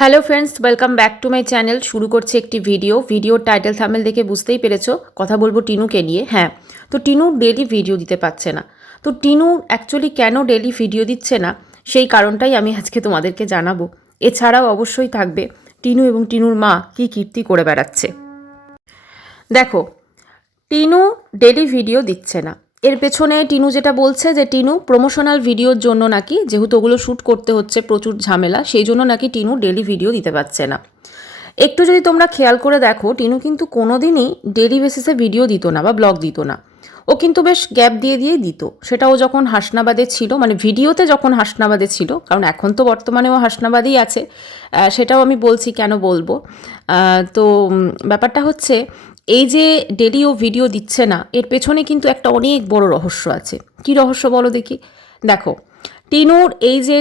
Hello friends, welcome back to my channel. শুরু করছি একটি ভিডিওর টাইটেল থাম্বনেল দেখে বুঝতেই পেরেছো কথা বলবো টিনুকে নিয়ে। হ্যাঁ, তো টিনু ডেলি ভিডিও দিতে পারছে না। তো টিনু অ্যাকচুয়ালি কেন ডেলি ভিডিও দিচ্ছে না সেই কারণটাই আমি আজকে তোমাদেরকে জানাবো। এছাড়াও অবশ্যই থাকবে টিনু এবং টিনুর মা কী কীর্তি করে বেড়াচ্ছে। দেখো, টিনু ডেলি ভিডিও দিচ্ছে না। এর পেছনে টিনু যেটা বলছে যে টিনু প্রমোশনাল ভিডিওর জন্য নাকি, যেহেতু ওগুলো শ্যুট করতে হচ্ছে প্রচুর ঝামেলা, সেই জন্য নাকি টিনু ডেলি ভিডিও দিতে পারছে না। একটু যদি তোমরা খেয়াল করে দেখো, টিনু কিন্তু কোনোদিনই ডেলি বেসিসে ভিডিও দিত না বা ব্লগ দিত না। ও কিন্তু বেশ গ্যাপ দিয়েই দিত। সেটাও যখন হাসনাবাদে ছিল, মানে ভিডিওতে যখন হাসনাবাদে ছিল, কারণ এখন তো বর্তমানে ও হাসনাবাদেই আছে, সেটাও আমি বলছি কেন বলবো। তো ব্যাপারটা হচ্ছে এই যে ডেলি ও ভিডিও দিচ্ছে না, এর পেছনে কিন্তু একটা অনেক বড় রহস্য আছে। কি রহস্য বলো দেখি? দেখো, টিনুর এই যে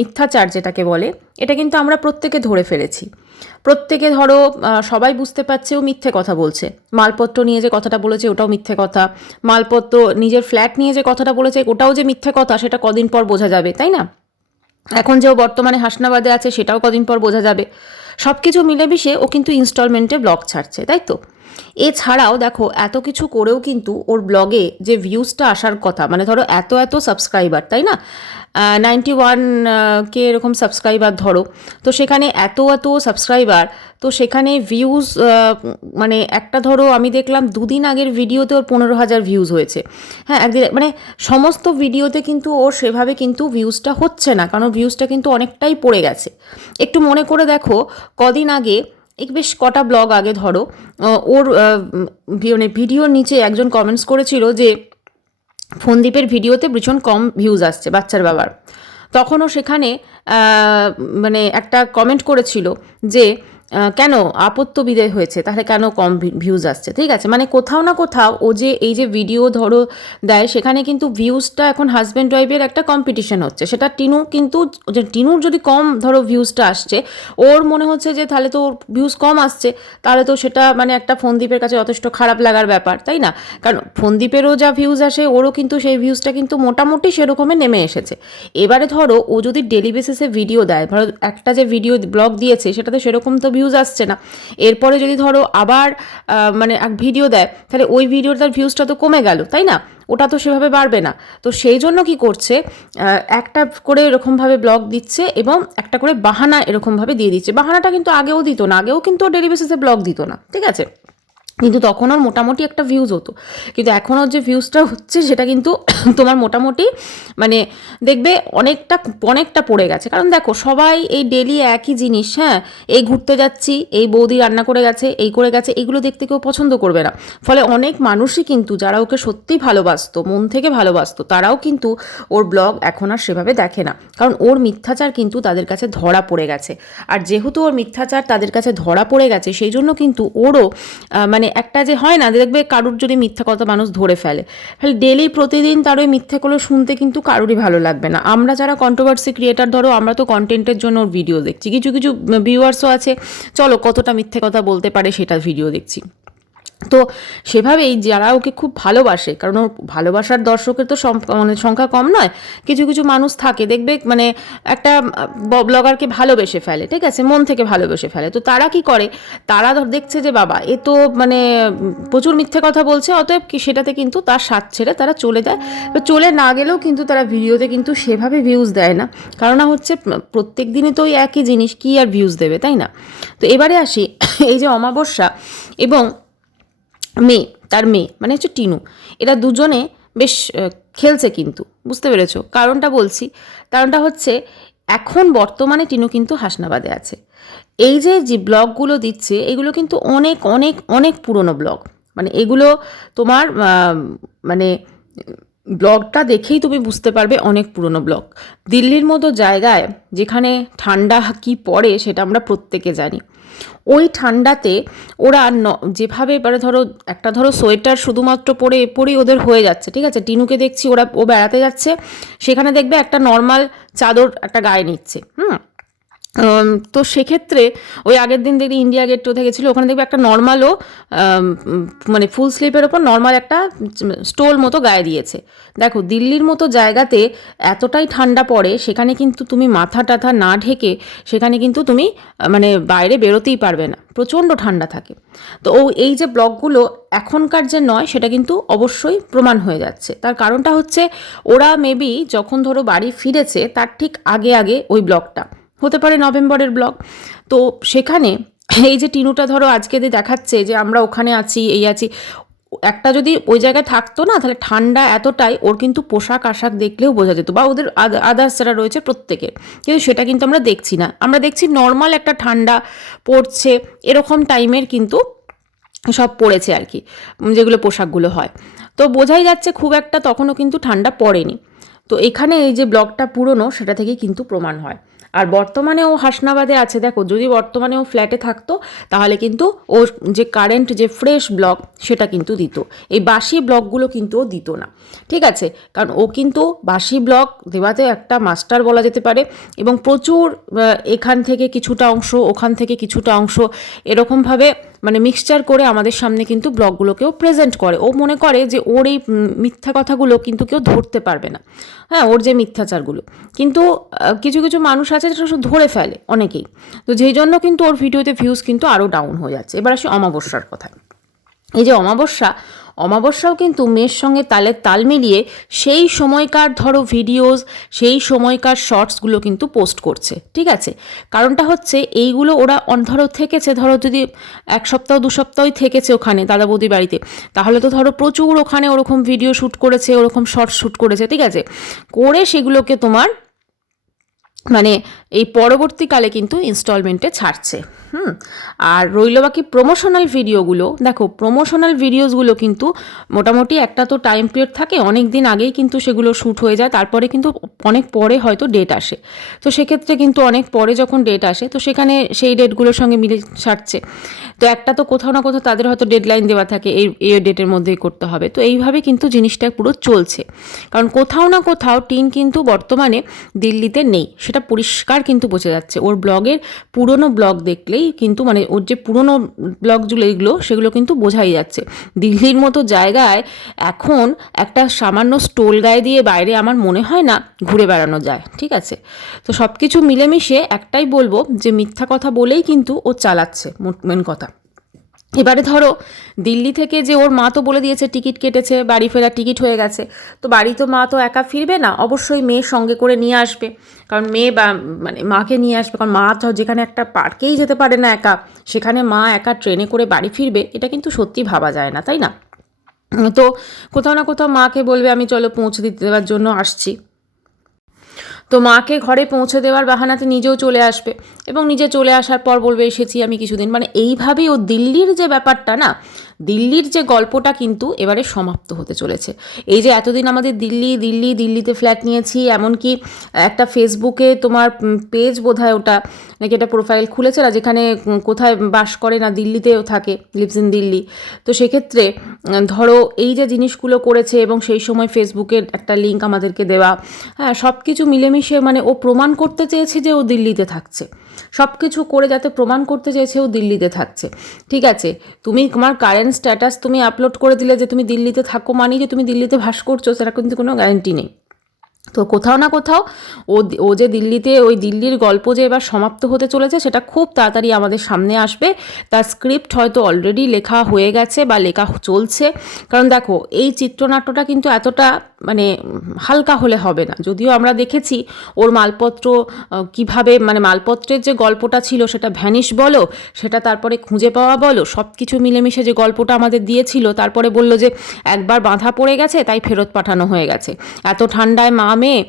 মিথ্যাচার যেটাকে বলে, এটা কিন্তু আমরা প্রত্যেকে ধরে ফেলেছি। প্রত্যেকে ধরো সবাই বুঝতে পারছে ও মিথ্যে কথা বলছে। মালপত্র নিয়ে যে কথাটা বলেছে ওটাও মিথ্যে কথা, মালপত্র নিজের ফ্ল্যাট নিয়ে যে কথাটা বলেছে ওটাও যে মিথ্যে কথা সেটা কদিন পর বোঝা যাবে, তাই না? এখন যে ও বর্তমানে হাসনাবাদে আছে সেটাও কদিন পর বোঝা যাবে। সব কিছু মিলেমিশে ও কিন্তু ইনস্টলমেন্টে ব্লগ ছাড়ছে, তাই তো? এছাড়াও দেখো, এত কিছু করেও কিন্তু ওর ব্লগে যে ভিউজটা আসার কথা, মানে ধরো এত সাবস্ক্রাইবার, তাই না? 91 কে এরকম সাবস্ক্রাইবার ধরো, তো সেখানে এত সাবস্ক্রাইবার, তো সেখানে ভিউজ মানে একটা ধরো আমি দেখলাম দুদিন আগের ভিডিওতে ওর 15,000 ভিউজ হয়েছে। হ্যাঁ, একদিন মানে সমস্ত ভিডিওতে কিন্তু ওর সেভাবে কিন্তু ভিউজটা হচ্ছে না, কারণ ভিউজটা কিন্তু অনেকটাই পড়ে গেছে। একটু মনে করে দেখো, কদিন আগে বেশ কটা ব্লগ আগে ধরো ওর মানে ভিডিওর নিচে একজন কমেন্টস করেছিল যে ফোনদীপের ভিডিওতে ভীষণ কম ভিউজ আসছে বাচ্চার বাবার। তখনও সেখানে মানে একটা কমেন্ট করেছিল যে কেন আপত্ত বিদায় হয়েছে, তাহলে কেন কম ভিউজ আসছে। ঠিক আছে, মানে কোথাও না কোথাও ও যে এই যে ভিডিও ধরো দেয়, সেখানে কিন্তু ভিউজটা এখন হাজব্যান্ড ওয়াইফের একটা কম্পিটিশন হচ্ছে। সেটা টিনু কিন্তু, যে টিনুর যদি কম ধরো ভিউজটা আসছে, ওর মনে হচ্ছে যে তাহলে তো ওর ভিউজ কম আসছে, তাহলে তো সেটা মানে একটা ফোনদীপের কাছে যথেষ্ট খারাপ লাগার ব্যাপার, তাই না? কারণ ফোনদীপেরও যা ভিউজ আসে, ওরও কিন্তু সেই ভিউজটা কিন্তু মোটামুটি সেরকমই নেমে এসেছে। এবারে ধরো ও যদি ডেলি বেসিসে ভিডিও দেয়, ধরো একটা যে ভিডিও ব্লগ দিয়েছে সেটাতে সেরকম তো ভিউজ আসছে না, এরপরে যদি ধরো আবার মানে এক ভিডিও দেয়, তাহলে ওই ভিডিওটার ভিউজটা তো কমে গেল, তাই না? ওটা তো সেভাবে বাড়বে না। তো সেই জন্য কি করছে, একটা করে এরকমভাবে ব্লগ দিচ্ছে এবং একটা করে বাহানা এরকমভাবে দিয়ে দিচ্ছে। বাহানাটা কিন্তু আগেও দিত না, আগেও কিন্তু ডেলি বেসিসে ব্লগ দিত না, ঠিক আছে? কিন্তু তখন ওর মোটামুটি একটা ভিউজ হতো। কিন্তু এখন ওর যে ভিউজটা হচ্ছে সেটা কিন্তু তোমার মোটামুটি মানে দেখবে অনেকটা পড়ে গেছে। কারণ দেখো, সবাই এই ডেলি একই জিনিস, হ্যাঁ, এই ঘুরতে যাচ্ছি, এই বৌদি রান্না করে গেছে, এই করে গেছে, এইগুলো দেখতে কেউ পছন্দ করবে না। ফলে অনেক মানুষই কিন্তু, যারা ওকে সত্যিই ভালোবাসতো, মন থেকে ভালোবাসতো, তারাও কিন্তু ওর ব্লগ এখন আর সেভাবে দেখে না। কারণ ওর মিথ্যাচার কিন্তু তাদের কাছে ধরা পড়ে গেছে। আর যেহেতু ওর মিথ্যাচার তাদের কাছে ধরা পড়ে গেছে, সেই জন্য কিন্তু ওরও মানে একটা যে হয় না, দেখবে কারুর যদি মিথ্যা কথা মানুষ ধরে ফেলে ডেলি প্রতিদিন, তার ওই মিথ্যাগুলো শুনতে কিন্তু কারোরই ভালো লাগবে না। আমরা যারা কন্ট্রোভার্সি ক্রিয়েটার, ধরো আমরা তো কন্টেন্টের জন্য ওর ভিডিও দেখছি, কিছু ভিউয়ার্সও আছে, চলো কতটা মিথ্যে কথা বলতে পারে সেটা ভিডিও দেখছি। তো সেভাবেই যারা ওকে খুব ভালোবাসে, কারণ ওর ভালোবাসার দর্শকের তো মানে সংখ্যা কম নয়, কিছু মানুষ থাকে দেখবে, মানে একটা ব্লগারকে ভালোবেসে ফেলে, ঠিক আছে, মন থেকে ভালোবেসে ফেলে। তো তারা কি করে, তারা দেখছে যে বাবা এ তো মানে প্রচুর মিথ্যে কথা বলছে, অতএব কি সেটাতে কিন্তু তার স্বাদ ছেড়ে তারা চলে যায়। চলে না গেলেও কিন্তু তারা ভিডিওতে কিন্তু সেভাবে ভিউজ দেয় না, কারণ হচ্ছে প্রত্যেক দিনে তো ওই একই জিনিস, কি আর ভিউজ দেবে, তাই না? তো এবারে আসি, এই যে অমাবস্যা এবং তার মেয়ে মানে হচ্ছে টিনু, এরা দুজনে বেশ খেলছে কিন্তু, বুঝতে পেরেছো? কারণটা বলছি, কারণটা হচ্ছে এখন বর্তমানে টিনু কিন্তু হাসনাবাদে আছে। এই যে ব্লগগুলো দিচ্ছে, এগুলো কিন্তু অনেক অনেক অনেক পুরনো ব্লগ। মানে এগুলো তোমার মানে ব্লগটা দেখেই তুমি বুঝতে পারবে অনেক পুরনো ব্লগ। দিল্লির মতো জায়গায় যেখানে ঠান্ডা কি পড়ে সেটা আমরা প্রত্যেকে জানি। ওই ঠান্ডাতে ওরা যেভাবে এবারে ধরো একটা ধরো সোয়েটার শুধুমাত্র পরেই ওদের হয়ে যাচ্ছে, ঠিক আছে? টিনুকে দেখছি ও বেড়াতে যাচ্ছে, সেখানে দেখবে একটা নর্মাল চাদর একটা গায়ে নিচ্ছে, তো সেক্ষেত্রে ওই আগের দিন দেখবি ইন্ডিয়া গেট কোথায় গেছিলো, ওখানে দেখবি একটা নর্মালও মানে ফুল স্লিভের ওপর নর্মাল একটা স্টোল মতো গায়ে দিয়েছে। দেখো দিল্লির মতো জায়গাতে এতটাই ঠান্ডা পড়ে, সেখানে কিন্তু তুমি মাথা টাথা না ঢেকে সেখানে কিন্তু তুমি মানে বাইরে বেরোতেই পারবে না, প্রচণ্ড ঠান্ডা থাকে। তো এই যে ব্লগগুলো এখনকার যে নয় সেটা কিন্তু অবশ্যই প্রমাণ হয়ে যাচ্ছে। তার কারণটা হচ্ছে ওরা মেবি যখন ধরো বাড়ি ফিরেছে তার ঠিক আগে আগে ওই ব্লগটা হতে পারে নভেম্বরের ব্লগ। তো সেখানে এই যে টিনুটা ধরো আজকে দেখাচ্ছে যে আমরা ওখানে আছি এই আছি, একটা যদি ওই জায়গায় থাকতো না তাহলে ঠান্ডা এতটাই ওর কিন্তু পোশাক আশাক দেখলেও বোঝা যেত, বা ওদের আদার্স যারা রয়েছে প্রত্যেকের, কিন্তু সেটা কিন্তু আমরা দেখছি না। আমরা দেখছি নর্মাল একটা ঠান্ডা পড়ছে এরকম টাইমের কিন্তু সব পড়েছে আর কি, যেগুলো পোশাকগুলো হয়। তো বোঝাই যাচ্ছে খুব একটা তখনও কিন্তু ঠান্ডা পড়েনি। তো এখানে এই যে ব্লগটা পুরনো সেটা থেকেই কিন্তু প্রমাণ হয়। আর বর্তমানে ও হাসনাবাদে আছে, দেখো যদি বর্তমানে ও ফ্ল্যাটে থাকতো তাহলে কিন্তু ও যে কারেন্ট যে ফ্রেশ ব্লগ সেটা কিন্তু দিত, এই বাসি ব্লগগুলো কিন্তু ও দিত না, ঠিক আছে? কারণ ও কিন্তু বাসি ব্লগ দেওয়াতে একটা মাস্টার বলা যেতে পারে, এবং প্রচুর এখান থেকে কিছুটা অংশ ওখান থেকে কিছুটা অংশ এরকমভাবে মানে মিক্সচার করে আমাদের সামনে কিন্তু ব্লগগুলোকেও প্রেজেন্ট করে। ও মনে করে যে ওর এই মিথ্যা কথাগুলো কিন্তু কেউ ধরতে পারবে না, হ্যাঁ, ওর যে মিথ্যাচারগুলো। কিন্তু কিছু কিছু মানুষ আছে যেটা শুধু ধরে ফেলে অনেকেই, তো যেই জন্য কিন্তু ওর ভিডিওতে ভিউজ কিন্তু আরও ডাউন হয়ে যাচ্ছে। এবার আসি অমাবস্যার কথায়। এই যে অমাবস্যাও কিন্তু মেয়ের সঙ্গে তাল মিলিয়ে সেই সময়কার ধরো ভিডিওস, সেই সময়কার শর্টসগুলো কিন্তু পোস্ট করছে, ঠিক আছে? কারণটা হচ্ছে এইগুলো ওরা ধরো থেকেছে, ধরো যদি 1 সপ্তাহ 2 সপ্তাহই থেকেছে ওখানে দাদা বৌদি বাড়িতে, তাহলে তো ধরো প্রচুর ওখানে ওরকম ভিডিও শ্যুট করেছে, ওরকম শর্টস শ্যুট করেছে, ঠিক আছে? করে সেগুলোকে তোমার মানে এই পরবর্তীকালে কিন্তু ইনস্টলমেন্টে ছাড়ছে। আর রইল বাকি প্রমোশনাল ভিডিওগুলো। দেখো প্রমোশনাল ভিডিওসগুলো কিন্তু মোটামুটি একটা তো টাইম পিরিয়ড থাকে, অনেক দিন আগেই কিন্তু সেগুলো শ্যুট হয়ে যায়, তারপরে কিন্তু অনেক পরে হয়তো ডেট আসে। তো সেক্ষেত্রে কিন্তু অনেক পরে যখন ডেট আসে তো সেখানে সেই ডেটগুলোর সঙ্গে মিলে ছাড়ছে। তো একটা তো কোথাও না কোথাও তাদের হয়তো ডেডলাইন দেওয়া থাকে, এই ডেটের মধ্যেই করতে হবে। তো এইভাবে কিন্তু জিনিসটা পুরো চলছে, কারণ কোথাও না কোথাও টিন কিন্তু বর্তমানে দিল্লিতে নেই, সেটা পরিষ্কার কিন্তু বোঝা যাচ্ছে। ওর ব্লগের পুরনো ব্লগ দেখলেই কিন্তু মানে ওর যে পুরনো ব্লগগুলো এগুলো সেগুলো কিন্তু বোঝাই যাচ্ছে। দিল্লির মতো জায়গায় এখন একটা সামান্য স্টোল গায়ে দিয়ে বাইরে আমার মনে হয় না ঘুরে বেড়ানো যায়, ঠিক আছে? তো সব কিছু মিলেমিশে একটাই বলবো যে মিথ্যা কথা বলেই কিন্তু ও চালাচ্ছে, মেন কথা। এবারে ধরো দিল্লি থেকে যে ওর মা তো বলে দিয়েছে টিকিট কেটেছে, বাড়ি ফেরার টিকিট হয়ে গেছে, তো বাড়ি তো মা তো একা ফিরবে না, অবশ্যই মেয়ে সঙ্গে করে নিয়ে আসবে, কারণ মেয়ে বা মানে মাকে নিয়ে আসবে, কারণ মা তো যেখানে একটা পার্কেই যেতে পারে না একা, সেখানে মা একা ট্রেনে করে বাড়ি ফিরবে, এটা কিন্তু সত্যি ভাবা যায় না, তাই না? তো কোথাও না কোথাও মাকে বলবে আমি চলো পৌঁছে দিতে দেওয়ার জন্য আসছি, তো মাকে ঘরে পৌঁছে দেওয়ার বাহানাতে নিজেও চলে আসবে, এবং নিজে চলে আসার পর বলবে এসেছি আমি কিছুদিন, মানে এইভাবেই ও দিল্লির যে ব্যাপারটা না, দিল্লির যে গল্পটা কিন্তু এবারে সমাপ্ত হতে চলেছে। এই যে এতদিন আমাদের দিল্লিতে ফ্ল্যাট নিয়েছি, এমনকি একটা ফেসবুকে তোমার পেজ বোধহয় ওটা নাকি একটা প্রোফাইল খুলেছে না, যেখানে কোথায় বাস করে না দিল্লিতেও থাকে, লিভস ইন দিল্লি। তো সেক্ষেত্রে ধরো এই যে জিনিসগুলো করেছে এবং সেই সময় ফেসবুকের একটা লিঙ্ক আমাদেরকে দেওয়া, হ্যাঁ, সব কিছু মিলেমিশে মানে ও প্রমাণ করতে চেয়েছে যে ও দিল্লিতে থাকছে, সব কিছু করে যাতে প্রমাণ করতে চেয়েছে ও দিল্লিতে থাকছে, ঠিক আছে? তুমি তোমার কারেন্ট স্ট্যাটাস তুমি আপলোড করে দিলে যে তুমি দিল্লিতে থাকো, মানি যে তুমি দিল্লিতে বাস করছো, সেটা কিন্তু কোনো গ্যারান্টি নেই। তো কোথাও না কোথাও ও যে দিল্লিতে ওই দিল্লির গল্প যে এবার সমাপ্ত হতে চলেছে সেটা খুব তাড়াতাড়ি আমাদের সামনে আসবে। তার স্ক্রিপ্ট হয়তো অলরেডি লেখা হয়ে গেছে বা লেখা চলছে, কারণ দেখো এই চিত্রনাট্যটা কিন্তু এতটা মানে হালকা হলে হবে না। যদিও আমরা দেখেছি ওর মালপত্র কিভাবে মানে মালপত্রের যে গল্পটা ছিল সেটা ভ্যানিশ বলো, সেটা তারপরে খুঁজে পাওয়া বলো, সব কিছু মিলেমিশে যে গল্পটা আমাদের দিয়েছিল, তারপরে বলল যে একবার বাঁধা পড়ে গেছে তাই ফেরত পাঠানো হয়ে গেছে, এত ঠান্ডায় মা মেয়ে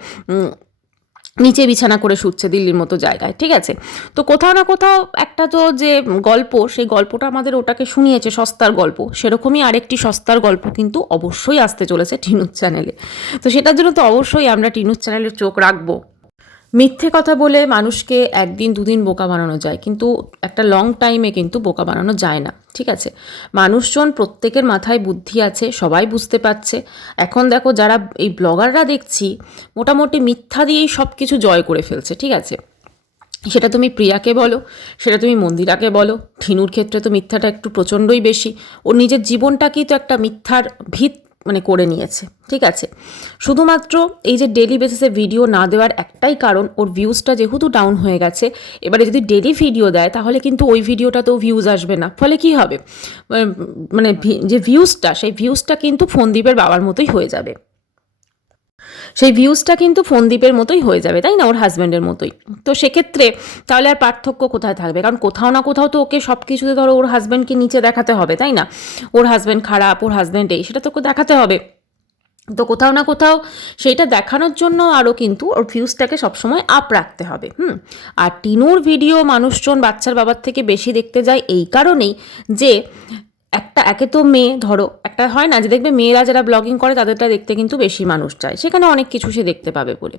নিচে বিছানা করে শুচ্ছে দিল্লির মতো জায়গায়, ঠিক আছে? তো কোথাও না কোথাও একটা তো যে গল্প, সেই গল্পটা আমাদের ওটাকে শুনিয়েছে সস্তার গল্প, সেরকমই আরেকটি সস্তার গল্প কিন্তু অবশ্যই আসতে চলেছে টিনুর চ্যানেলে। তো সেটার জন্য তো অবশ্যই আমরা টিনুর চ্যানেলে চোখ রাখবো। মিথ্যে কথা বলে মানুষকে একদিন দুদিন বোকা বানানো যায়, কিন্তু একটা লং টাইমে কিন্তু বোকা বানানো যায় না, ঠিক আছে? মানুষজন প্রত্যেকের মাথায় বুদ্ধি আছে, সবাই বুঝতে পারছে। এখন দেখো যারা এই ব্লগাররা দেখছি মোটামুটি মিথ্যা দিয়েই সব কিছু জয় করে ফেলছে, ঠিক আছে? সেটা তুমি প্রিয়াকে বলো, সেটা তুমি মন্দিরাকে বলো, ঠিনুর ক্ষেত্রে তো মিথ্যাটা একটু প্রচণ্ডই বেশি। ওর নিজের জীবনটাকেই তো একটা মিথ্যার ভিত মানে করে নিয়েছে, ঠিক আছে। শুধুমাত্র এই যে ডেলি বেসিসে ভিডিও না দেওয়ার একটাই কারণ, ওর ভিউজটা যেহেতু ডাউন হয়ে গেছে, এবারে যদি ডেলি ভিডিও দেয় তাহলে কিন্তু ওই ভিডিওটাতেও ভিউজ আসবে না, ফলে কি হবে, মানে যে ভিউজটা, সেই ভিউজটা কিন্তু ফোনদীপের বাবার মতোই হয়ে যাবে, সেই ভিউজটা কিন্তু ফোনদীপের মতোই হয়ে যাবে, তাই না, ওর হাজব্যান্ডের মতোই। তো সেক্ষেত্রে তাহলে আর পার্থক্য কোথায় থাকবে? কারণ কোথাও না কোথাও তো ওকে সব কিছুতে ধরো ওর হাজব্যান্ডকে নিচে দেখাতে হবে, তাই না, ওর হাজব্যান্ড খারাপ, ওর হাজব্যান্ড এই, সেটা তো ওকে দেখাতে হবে। তো কোথাও না কোথাও সেইটা দেখানোর জন্য আরও কিন্তু ওর ভিউজটাকে সবসময় আপ রাখতে হবে। আর টিনুর ভিডিও মানুষজন বাচ্চার বাবার থেকে বেশি দেখতে যায় এই কারণেই যে একে তো মেয়ে, ধরো একটা হয় না যে দেখবে মেয়েরা যারা ব্লগিং করে তাদেরটা দেখতে কিন্তু বেশি মানুষ চায়, সেখানে অনেক কিছু সে দেখতে পাবে বলে।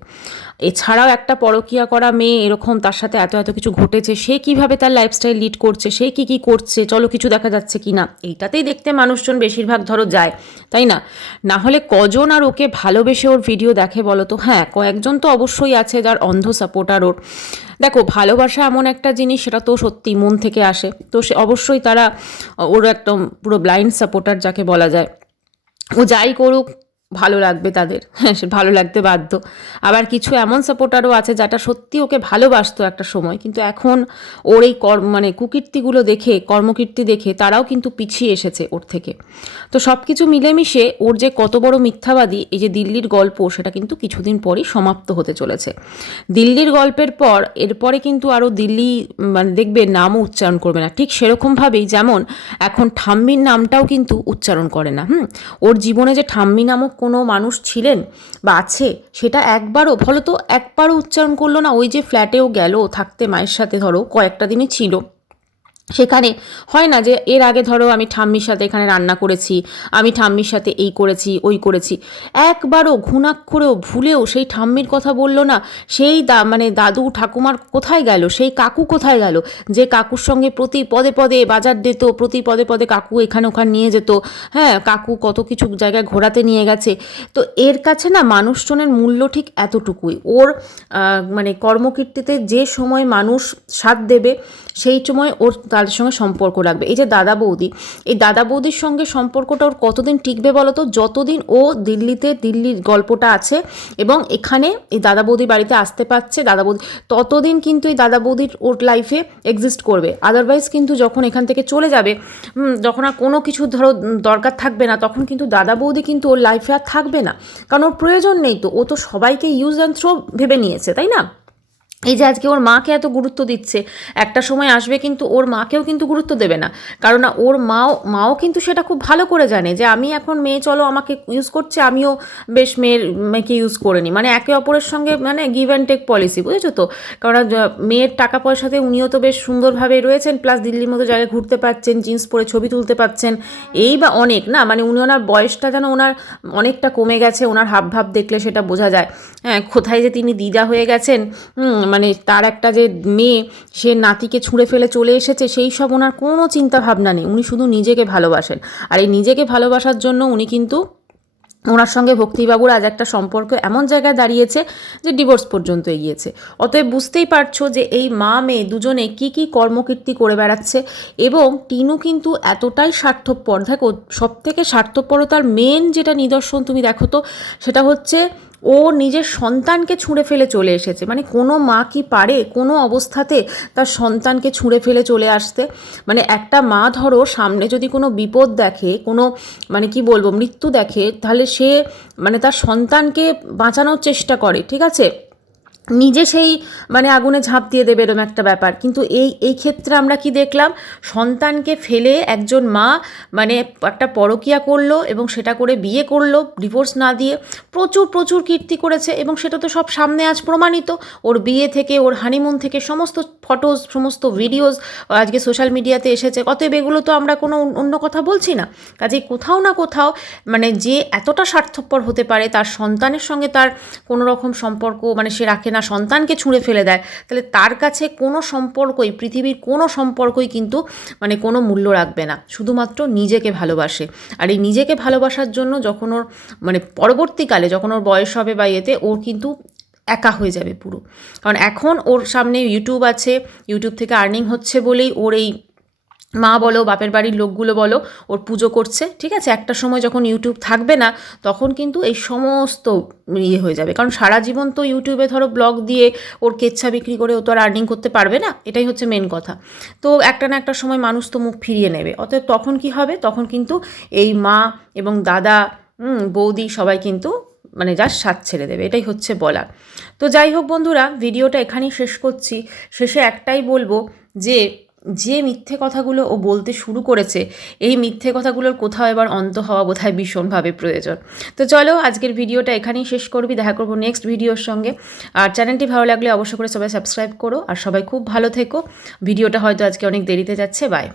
এছাড়াও একটা পরকীয়া করা মেয়ে, এরকম তার সাথে এত এত কিছু ঘটেছে, সে কিভাবে তার লাইফস্টাইল লিড করছে, সে কি কি করছে, চলো কিছু দেখা যাচ্ছে কি না, এইটাতেই দেখতে মানুষজন বেশিরভাগ ধরো যায়, তাই না। না হলে কজন আর ওকে ভালোবেসে ওর ভিডিও দেখে বলো তো? হ্যাঁ, কয়েকজন তো অবশ্যই আছে যার অন্ধ সাপোর্টার ওর। দেখো, ভালোবাসা এমন একটা জিনিস, সেটা তো সত্যি মন থেকে আসে, তো সে অবশ্যই তারা ওর একদম পুরো ব্লাইন্ড সাপোর্টার যাকে বলা যায়। ও যাই করুক ভালো লাগবে তাদের, হ্যাঁ, সে ভালো লাগতে বাধ্য। আবার কিছু এমন সাপোর্টারও আছে যাটা সত্যি ওকে ভালোবাসতো একটা সময়, কিন্তু এখন ওর এই মানে কুকীর্তিগুলো দেখে, কর্মকীর্তি দেখে তারাও কিন্তু পিছিয়ে এসেছে ওর থেকে। তো সব কিছু মিলেমিশে ওর যে কত বড় মিথ্যাবাদী, এই যে দিল্লির গল্প, সেটা কিন্তু কিছুদিন পরই সমাপ্ত হতে চলেছে। দিল্লির গল্পের পর এরপরে কিন্তু আরও দিল্লি মানে দেখবে নামও উচ্চারণ করবে না, ঠিক সেরকমভাবেই যেমন এখন ঠাম্মির নামটাও কিন্তু উচ্চারণ করে না। ওর জীবনে যে ঠাম্মি নামক কোনো মানুষ ছিলেন বা আছে, সেটা একবারও উচ্চারণ করলো না। ওই যে ফ্ল্যাটেও গেল থাকতে মায়ের সাথে, ধরো কয়েকটা দিনই ছিল, সেখানে হয় না যে এর আগে ধরো আমি ঠাম্মির সাথে এখানে রান্না করেছি, আমি ঠাম্মির সাথে এই করেছি ওই করেছি, একবারও ঘুণাক্ষরেও ভুলেও সেই ঠাম্মির কথা বললো না। সেই মানে দাদু ঠাকুমার কোথায় গেল, সেই কাকু কোথায় গেল, যে কাকুর সঙ্গে প্রতি পদে পদে বাজার দিত, প্রতি পদে পদে কাকু এখানে ওখানে নিয়ে যেত, হ্যাঁ, কাকু কত কিছু জায়গায় ঘোরাতে নিয়ে গেছে। তো এর কাছে না মানুষজনের মূল্য ঠিক এতটুকুই। ওর মানে কর্মকীর্তিতে যে সময় মানুষ সাথ দেবে, সেই সময় ওর তাদের সঙ্গে সম্পর্ক রাখবে। এই যে দাদা বৌদি, এই দাদা বৌদির সঙ্গে সম্পর্কটা ওর কতদিন টিকবে বলো তো? যতদিন ও দিল্লির গল্পটা আছে এবং এখানে এই দাদা বৌদির বাড়িতে আসতে পারছে দাদা বৌদি, ততদিন কিন্তু এই দাদা বৌদির ওর লাইফে এক্সিস্ট করবে। আদারওয়াইজ কিন্তু যখন এখান থেকে চলে যাবে, যখন আর কোনো কিছু ধরো দরকার থাকবে না, তখন কিন্তু দাদা বৌদি কিন্তু ওর লাইফে আর থাকবে না, কারণ ওর প্রয়োজন নেই। তো ও তো সবাইকে ইউজ অ্যান্ড থ্রো ভেবে নিয়েছে, তাই না। এই যে আজকে ওর মাকে এত গুরুত্ব দিচ্ছে, একটা সময় আসবে কিন্তু ওর মাকেও কিন্তু গুরুত্ব দেবে না, কারণ ওর মাও কিন্তু সেটা খুব ভালো করে জানে যে আমি এখন মেয়ে, চলো আমাকে ইউজ করছে, আমিও বেশ মেয়েকে ইউজ করে নিই, মানে একে অপরের সঙ্গে মানে গিভ অ্যান্ড টেক পলিসি, বুঝেছো তো। কারণ মেয়ের টাকা পয়সাতে উনিও তো বেশ সুন্দরভাবে রয়েছেন, প্লাস দিল্লির মতো জায়গায় ঘুরতে পারছেন, জিন্স পরে ছবি তুলতে পারছেন, এই বা অনেক না, মানে উনি ওনার বয়সটা যেন ওনার অনেকটা কমে গেছে, ওনার হাবভাব দেখলে সেটা বোঝা যায়। হ্যাঁ, কোথায় যে তিনি দিদা হয়ে গেছেন, মানে তার একটা যে মেয়ে, সে নাতিকে ছুঁড়ে ফেলে চলে এসেছে, সেই সব ওনার কোনো চিন্তা ভাবনা নেই। উনি শুধু নিজেকে ভালোবাসেন, আর এই নিজেকে ভালোবাসার জন্য উনি কিন্তু ওনার সঙ্গে ভক্তিবাবুর আজ একটা সম্পর্ক এমন জায়গায় দাঁড়িয়েছে যে ডিভোর্স পর্যন্ত এগিয়েছে। অতএব বুঝতেই পারছো যে এই মা মেয়ে দুজনে কি কি কর্মকীর্তি করে বেড়াচ্ছে। এবং টিনু কিন্তু এতটাই স্বার্থপর, দেখো সব থেকে স্বার্থপরতার মেন যেটা নিদর্শন তুমি দেখো তো, সেটা হচ্ছে ও নিজের সন্তানকে ছুঁড়ে ফেলে চলে এসেছে। মানে কোনো মা কি পারে কোনো অবস্থাতে তার সন্তানকে ছুঁড়ে ফেলে চলে আসতে? মানে একটা মা ধরো সামনে যদি কোনো বিপদ দেখে, কোনো মানে কি বলবো মৃত্যু দেখে, তাহলে সে মানে তার সন্তানকে বাঁচানোর চেষ্টা করে, ঠিক আছে, নিজে সেই মানে আগুনে ঝাঁপ দিয়ে দেবে এরকম একটা ব্যাপার। কিন্তু এই ক্ষেত্রে আমরা কি দেখলাম, সন্তানকে ফেলে একজন মা মানে একটা পরকীয়া করলো এবং সেটা করে বিয়ে করলো ডিভোর্স না দিয়ে, প্রচুর প্রচুর কীর্তি করেছে এবং সেটা তো সব সামনে আজ প্রমাণিত। ওর বিয়ে থেকে, ওর হানিমুন থেকে সমস্ত ফটোজ, সমস্ত ভিডিওস আজকে সোশ্যাল মিডিয়াতে এসেছে। অতএব এগুলো তো আমরা কোনো অন্য কথা বলছি না। কাজেই কোথাও না কোথাও মানে যে এতটা স্বার্থপর হতে পারে, তার সন্তানের সঙ্গে তার কোনো রকম সম্পর্ক মানে সে রাখে না, সন্তানকে ছুঁড়ে ফেলে দেয়, তাহলে তার কাছে কোনো সম্পর্কই, পৃথিবীর কোনো সম্পর্কই কিন্তু মানে কোনো মূল্য রাখবে না, শুধুমাত্র নিজেকে ভালোবাসে। আর এই নিজেকে ভালোবাসার জন্য যখন ওর মানে পরবর্তীকালে যখন ওর বয়স হবে বা এতে, ওর কিন্তু একা হয়ে যাবে পুরো। কারণ এখন ওর সামনে ইউটিউব আছে, ইউটিউব থেকে আর্নিং হচ্ছে বলেই ওর এই মা বলো, বাপের বাড়ির লোকগুলো বলো, ওর পুজো করছে, ঠিক আছে? একটা সময় যখন ইউটিউব থাকবে না, তখন কিন্তু এই সমস্ত হয়ে যাবে। কারণ সারা জীবন তো ইউটিউবে ধরো ব্লগ দিয়ে ওর কেচ্ছা বিক্রি করে ও তো আর আর্নিং করতে পারবে না, এটাই হচ্ছে মেন কথা। তো একটা না একটা সময় মানুষ তো মুখ ফিরিয়ে নেবে। অতএব তখন কি হবে? তখন কিন্তু এই মা এবং দাদা, বৌদি সবাই কিন্তু মানে যার স্বাদ ছেড়ে দেবে, এটাই হচ্ছে বলার। তো যাই হোক বন্ধুরা, ভিডিওটা এখানেই শেষ করছি। শেষে একটাই বলবো যে মিথ্যে কথাগুলো ও বলতে শুরু করেছে, এই মিথ্যে কথাগুলোর কোথাও এবার অন্ত হওয়া বোধহয় ভীষণভাবে প্রয়োজন। তো চলো আজকের ভিডিওটা এখানেই শেষ করবি, দেখা করবো নেক্সট ভিডিওর সঙ্গে। আর চ্যানেলটি ভালো লাগলে অবশ্যই করে সবাই সাবস্ক্রাইব করো, আর সবাই খুব ভালো থেকো। ভিডিওটা হয়তো আজকে অনেক দেরিতে যাচ্ছে। বাই।